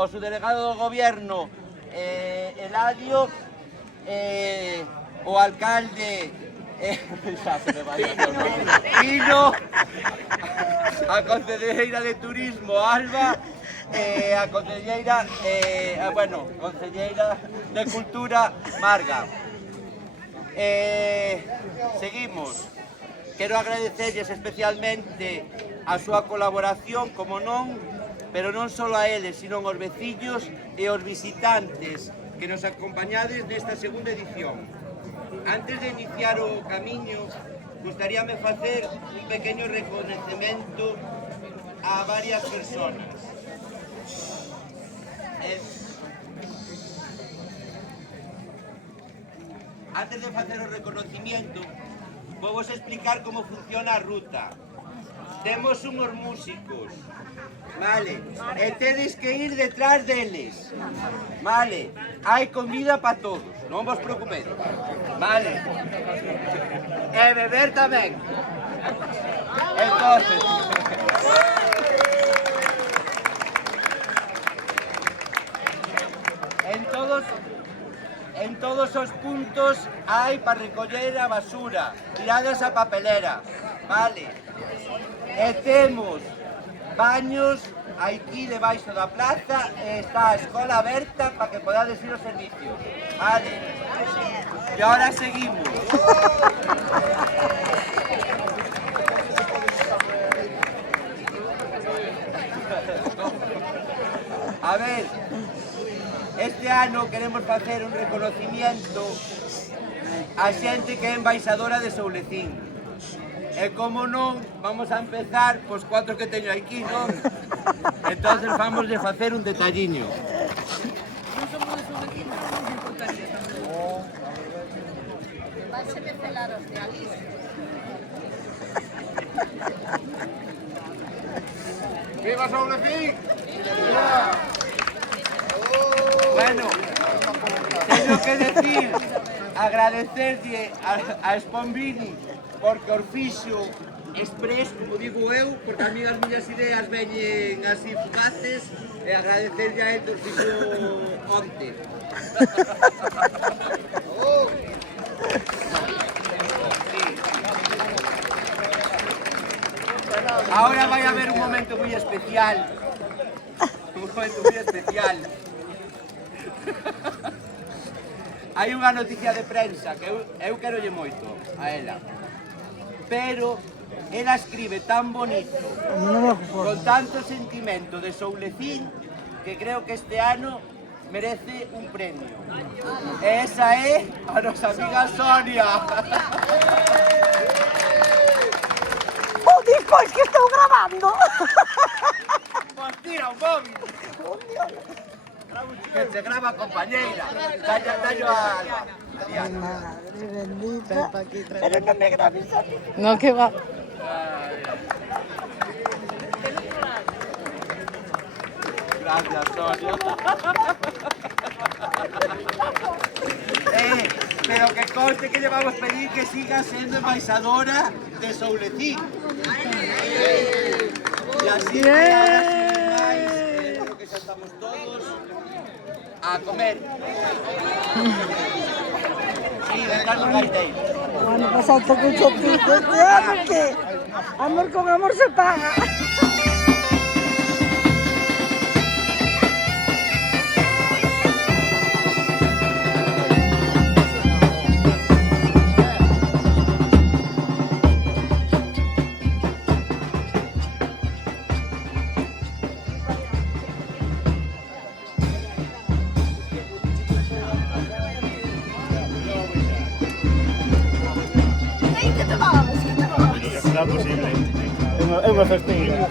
o subdelegado do Gobierno Eladio, o alcalde Pino, a concelleira de Turismo Alba, a concelleira, concelleira de Cultura Marga. Seguimos. Quero agradecerles especialmente a súa colaboración, como non, pero non só a eles, sino aos veciños e aos visitantes que nos acompañades nesta segunda edición. Antes de iniciar o camiño, gustaríame facer un pequeno reconhecemento a varias personas. Antes de facer o reconocimiento, vou vos explicar como funciona a ruta. Temos unhos músicos, vale, e tedes que ir detrás deles, vale, hai comida para todos, non vos preocupedes, vale, e beber tamén. Entonces, en todos os puntos hai para recoller a basura, tiradas a papelera, vale? E temos baños aquí debaixo da plaza e está a escola aberta para que podades ir aos servicios, vale? E ahora seguimos. A ver, este ano queremos facer un reconocimiento a xente que é embaixadora de Soulecín. E como non, vamos a empezar cos 4 que teño aquí, non? Entonces vamos de facer un detalliño. Non somos de Soulecín, non nos importaría tamén. Vais a cancelar os de Alice. ¡Viva Soulecín! Bueno, teño que decir, agradecerlle a Spombini porque os fixo express, como digo eu, porque a mí as miñas ideas veñen así fugaces, e agradecerlle a él que os fixo onte. Ahora vai haber un momento moi especial. Un momento moi especial. Hai unha noticia de prensa que eu querolle moito a ela, pero ela escribe tan bonito, con tanto sentimento de Soulecín, que creo que este ano merece un premio. E esa é a nosa amiga Sonia. Pois que estou grabando. Pois tira o móvil. Que se graba, compañeira. Dallo a Alba. Madre bendita. Pero non me grabes a mí. No, que va. Gracias, Sonia. Pero que conste que lle vamos pedir que siga sendo embaixadora de Soulecín. E así que ahora sin máis, creo que xa estamos todos a comer. Sí, detrás do gaiteiro. Bueno, pasaste con chopitos, porque amor con amor se paga. Será posible. É unha festeira.